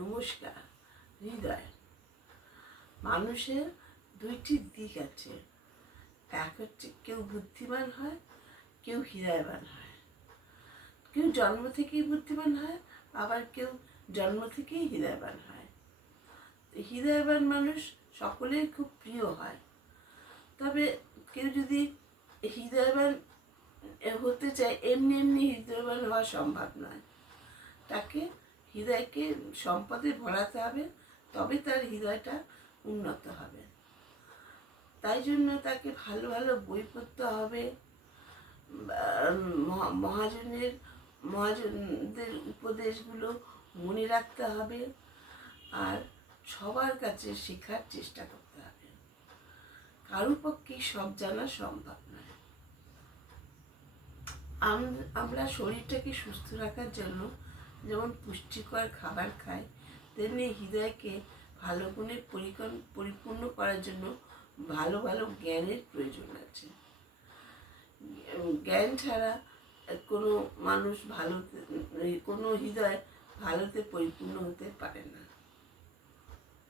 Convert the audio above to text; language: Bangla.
নমস্কার। হৃদয় মানুষের দুইটি দিক আছে। এক হচ্ছে কেউ বুদ্ধিমান হয়, কেউ হৃদয়বান হয়। কেউ জন্ম থেকেই বুদ্ধিমান হয়, আবার কেউ জন্ম থেকেই হৃদয়বান হয়। হৃদয়বান মানুষ সকলের খুব প্রিয় হয়। তবে কেউ যদি হৃদয়বান হতে চায়, এমনি এমনি হৃদয়বান হওয়া সম্ভব নয়। তাকে হৃদয়কে সম্পদে ভরাতে হবে, তবে তার হৃদয়টা উন্নত হবে। তাই জন্য তাকে ভালো ভালো বই পড়তে হবে, মহাজনদের উপদেশগুলো মনে রাখতে হবে, আর সবার কাছে শেখার চেষ্টা করতে হবে। কারোর পক্ষেই সব জানা সম্ভব নয়। আমরা শরীরটাকে সুস্থ রাখার জন্য যেমন পুষ্টিকর খাবার খাই, তেমনি হৃদয়কে ভালো গুণে পরিপূর্ণ করার জন্য ভালো ভালো জ্ঞানের প্রয়োজন আছে। জ্ঞান ছাড়া কোনো মানুষ কোনো হৃদয় ভালোতে পরিপূর্ণ হতে পারে না।